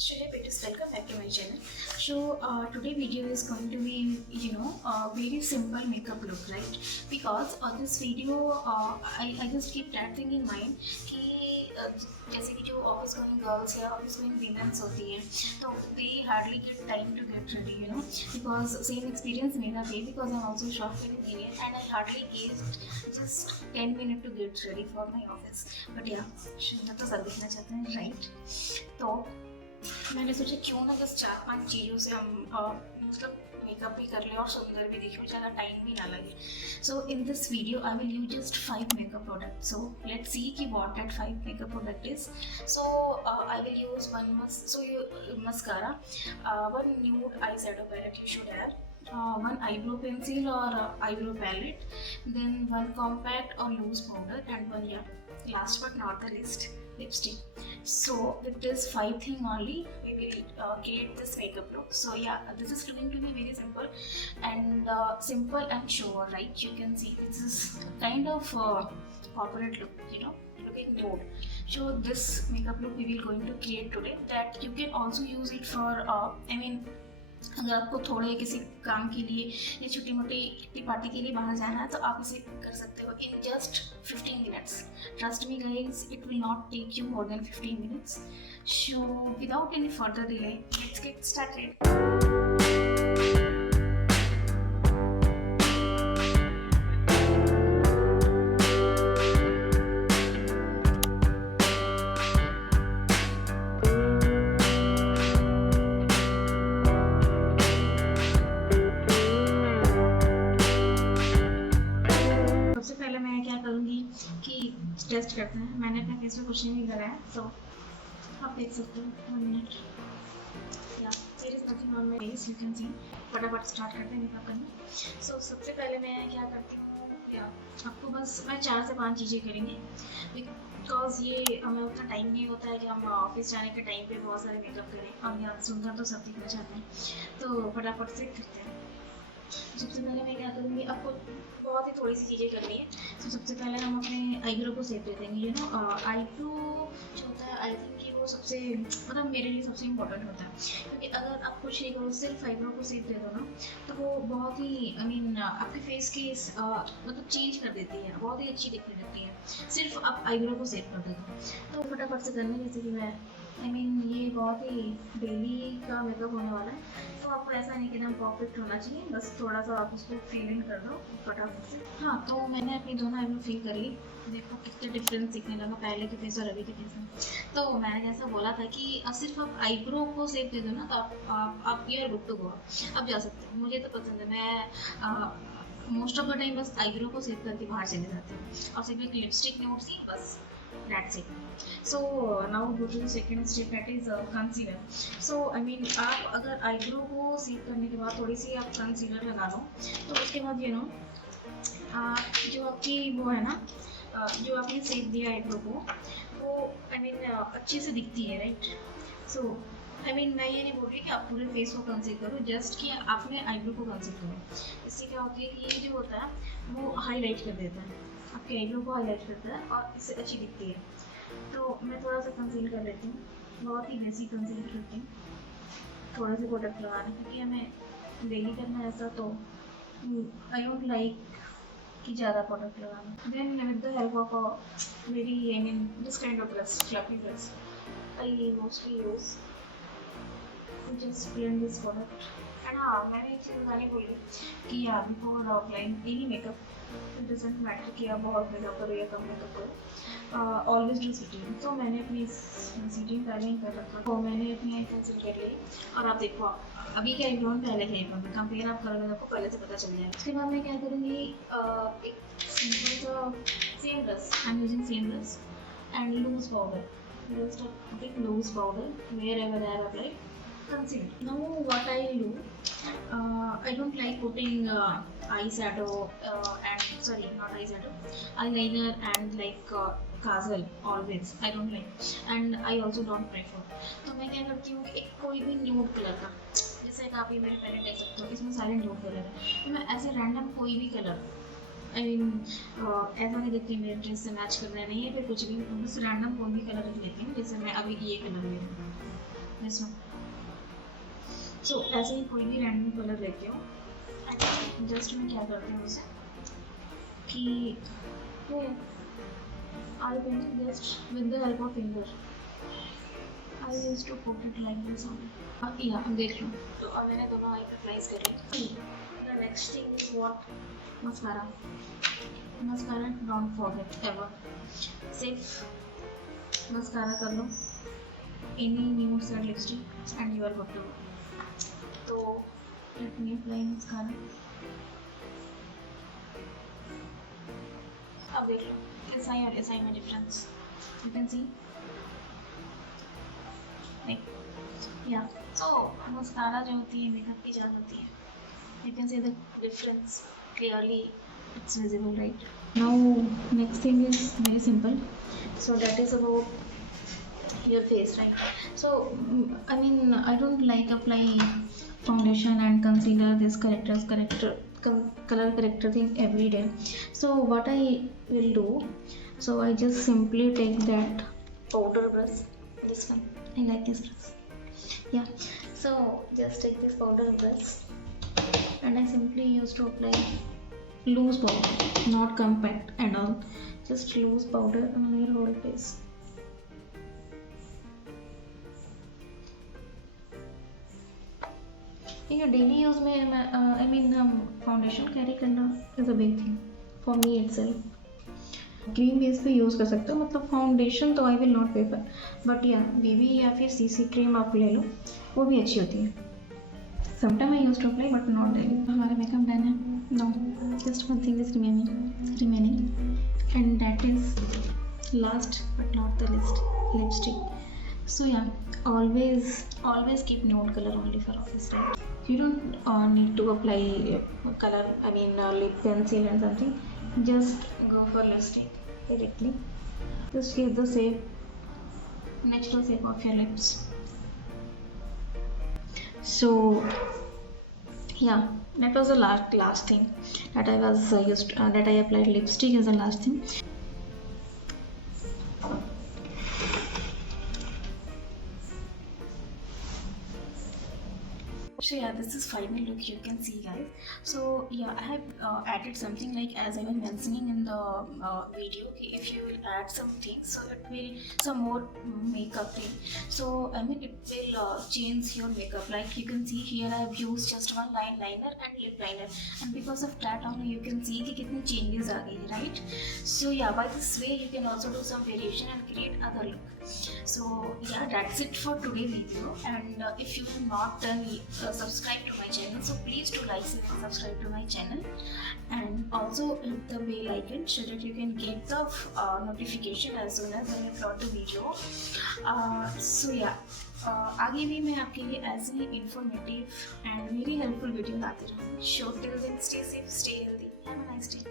Today ladies, welcome back to my channel. So today video is going to be a very simple makeup look, right? Because on this video I just keep that thing in mind कि जैसे कि जो office going girls या office going womens होती हैं तो they hardly get time to get ready because same experience मेरा भी because I am also shop engineer and I hardly get just 10 minutes to get ready for my office but या सुंदर तो सब दिखना चाहते हैं राइट। तो मैंने सोचा क्यों ना बस 4-5 चीज़ों से हम मतलब मेकअप भी कर ले और सुंदर भी दिखे, ज़्यादा टाइम भी ना लगे। So in this video I will use just 5 makeup product. So let's see कि what that 5 makeup product is. So I will use one mascara, one nude eyeshadow palette you should have, one eyebrow pencil or eyebrow palette, then one compact or loose powder, and one last but not the least lipstick. So with this 5 thing only we will create this makeup look. So yeah, this is going to be very simple and sure, right? You can see this is kind of corporate look, looking nude. So this makeup look we will going to create today, that you can also use it for अगर आपको थोड़े किसी काम के लिए या छोटी मोटी पार्टी के लिए बाहर जाना है तो आप इसे कर सकते हो in just 15 minutes. Trust me guys, it will not take you more than 15 minutes. So without any further delay let's get started. कि टेस्ट करते हैं। मैंने अपने फेस पे कुछ नहीं करा है, सो आप देख सकते हो। 1 minute या there is nothing on my face, you can see. फटाफट स्टार्ट करते हैं मेकअप करना। सो सबसे पहले मैं क्या करती हूँ, या आपको बस मैं 4 से 5 चीज़ें करेंगे बिकॉज ये हमें उतना टाइम नहीं होता है कि हम ऑफिस जाने के टाइम पे बहुत सारे मेकअप करें और यहाँ सुंदर तो सब दिखना चाहते हैं, तो फटाफट से करते हैं। सबसे पहले मैं क्या करूँगी, आपको बहुत ही थोड़ी सी चीज़ें करनी है। तो सबसे पहले हम अपने आईब्रो को सेव कर देंगे। आईब्रो जो होता है आई थिंक कि वो सबसे मतलब मेरे लिए सबसे इम्पोर्टेंट होता है, क्योंकि अगर आप कुछ नहीं करो सिर्फ आईब्रो को सेव दे दो ना तो वो बहुत ही आपके फेस की मतलब चेंज कर देती है, बहुत ही अच्छी दिखने लगती है सिर्फ आप आईब्रो को सेव कर दे दो। तो फटाफट से करना, जैसे कि मैं ये बहुत ही डेली का मेकअप होने वाला है, तो आपको ऐसा नहीं कि एकदम परफेक्ट होना चाहिए, बस थोड़ा सा आप उसको फिल इन कर दो फटाफट से। हाँ, तो मैंने अपनी दोनों आईब्रो फिल कर ली। देखो कितना डिफरेंस दिखने लगा पहले के फेस और अभी के फेस में। तो मैंने जैसा बोला था कि सिर्फ आप आईब्रो को सेव दे दो ना तो आप you are good to go, आप जा सकते हो। मुझे तो पसंद है, मैं मोस्ट ऑफ द टाइम बस आईब्रो को सेव करके बाहर चले जाती हूँ और सिर्फ एक लिपस्टिक न्यूड सी, बस that's it. So now go to the second step, that is concealer. So आप अगर आईब्रो को सेव करने के बाद थोड़ी सी आप कंसीलर लगा लो तो उसके बाद जो आपकी वो है ना जो आपने सेव दिया आईब्रो को वो अच्छे से दिखती है, राइट? सो मैं ये नहीं बोल रही कि आप पूरे फेस को कंसील करो, जस्ट कि आपने आईब्रो को कंसील करो। इससे क्या होता है कि ये जो होता है वो हाईलाइट कर देता है, आपके आईब्रो को हाईलाइट करता है और इससे अच्छी दिखती है। तो मैं थोड़ा सा कंसील कर लेती हूँ, बहुत ही बेसिक कंसील करती हूँ थोड़ा सा प्रोडक्ट लगाना, क्योंकि हमें डेली करना है ऐसा, तो आई डोंट लाइक कि ज़्यादा प्रोडक्ट लगाना। Then with the help of a very this kind of brush, fluffy brush, I mostly use just blend this product. And हाँ, मैंने एक चीज़ बतानी भूली कि before offline any makeup, it doesn't matter कि आप बहुत मेकअप करो या कम मेकअप करो, ऑलवेज डू सिटिंग। तो मैंने अपनी सिटिंग पहले ही कर रखा, तो मैंने अपनी आई कंसील कर ली। और आप देखो अभी के आईब्रो में पहले के आईब्रो में कंपेयर आप करोगे आपको पहले से पता चल जाएगा। उसके बाद मैं क्या करूँगी, एक सिंपल सा same brush, I am using same brush and loose powder, just a big loose powder wherever I have applied concealer. Now what I do, I don't like putting eyeshadow and sorry not eyeshadow, eyeliner and like kajal always I don't like, and I also don't prefer. तो मैं क्या करती हूँ, एक कोई भी nude colour का, जैसे कि आप ये मेरे पहले देख सकते हो इसमें सारे न्यूड कलर है, तो मैं ऐसे रैंडम कोई भी कलर ऐसा नहीं देखती मेरे ड्रेस से मैच करना नहीं है, फिर कुछ भी बस रैंडम कोई भी कलर लेती हूँ। जैसे मैं अभी ये कलर ले रही हूँ, दिस वन। सो ऐसे ही कोई भी रैंडम कलर लेते हो एंड जस्ट मैं क्या करती हूँ उसे कि I paint just with the help of finger. I used to put it like this only. Yeah, देख लो। तो अब मैंने दोनों आई पे अप्लाई कर ली। The next thing is what? Mascara. Mascara, don't forget ever. सिर्फ mascara कर लो। Any nude shade lipstick and you are good to go. तो let me apply mascara. अब देख लो SI और SI में difference. You can see. Yeah, so mascara जो होती है मेकअप की जान होती है. You can see the difference clearly. It's visible, right? Now next thing is very simple. So that is about your face, right? So I mean I don't like apply foundation and concealer, this color corrector thing every day. So what I will do, so I just simply take that powder brush, this one. I like this brush. Yeah, so just take this powder brush and I simply used to apply loose powder, not compact and all, just loose powder on your whole face. ये daily use में I mean foundation carry करना is a big thing for me itself. Cream base पे यूज़ कर सकते हो, मतलब फाउंडेशन तो I will not prefer, but या बीबी या फिर सीसी क्रीम आप ले लो, वो भी अच्छी होती है। Sometime I use to apply but not daily. हमारा मेकअप डन है। No, just one thing is remaining and that is last but not the list, lipstick. So yeah always keep nude color only for office, right? You don't need to apply color, I mean lip pencil and something. Just go for lipstick directly. Just give the natural shape of your lips. So yeah, that was the last thing that I was that I applied lipstick as the last thing. So yeah, this is final look, you can see guys. So yeah, I have added something like as I was mentioning in the video, okay, if you will add some things, so it will some more makeup thing, so I mean it will change your makeup. Like you can see here I have used just one liner and lip liner, and because of that only you can see कि कितने changes आ गए, right? So yeah, by this way you can also do some variation and create other look. So yeah, that's it for today's video, and if you have not done subscribe to my channel, so please do like, share and subscribe to my channel, and also hit the bell icon so that you can get the notification as soon as I upload the video. So yeah, आगे भी मैं आपके लिए ऐसे ही informative and very helpful video लाती रहूँगी. So till then, stay safe, stay healthy, have a nice day.